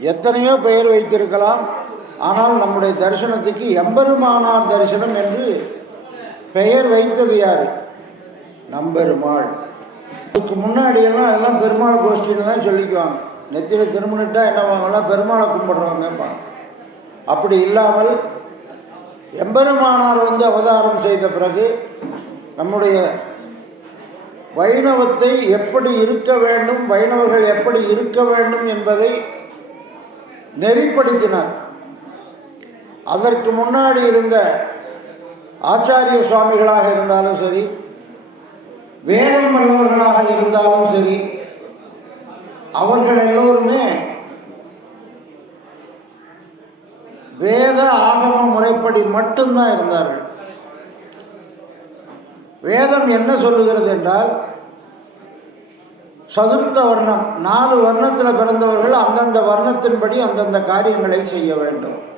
எத்தனையோ பெயர் வைத்திருக்கலாம். ஆனால் நம்முடைய தரிசனத்துக்கு எம்பெருமானார் தரிசனம் என்று பெயர் வைத்தது யார்? நம்பெருமாள். அதுக்கு முன்னாடி எல்லாம் அதெல்லாம் பெருமாள் கோஷ்டின்னு தான் சொல்லிக்குவாங்க. நெத்தியில் திருமணிட்டா என்ன வாங்கலாம் பெருமாளை கும்பிடுறவங்கப்பா அப்படி இல்லாமல் எம்பெருமானார் வந்து அவதாரம் செய்த பிறகு நம்முடைய வைணவத்தை எப்படி இருக்க வேண்டும் வைணவர்கள் எப்படி இருக்க வேண்டும் என்பதை நெறிப்படுத்தினார். அதற்கு முன்னாடி இருந்த ஆச்சாரிய சுவாமிகளாக இருந்தாலும் சரி வேதம் வல்லவர்களாக இருந்தாலும் சரி அவர்கள் எல்லோருமே வேத ஆகம முறைப்படி மட்டும்தான் இருந்தார்கள். வேதம் என்ன சொல்லுகிறது என்றால் சதுர்த்த வர்ணம். நாலு வர்ணத்தில் பிறந்தவர்கள் அந்தந்த வர்ணத்தின்படி அந்தந்த காரியங்களை செய்ய வேண்டும்.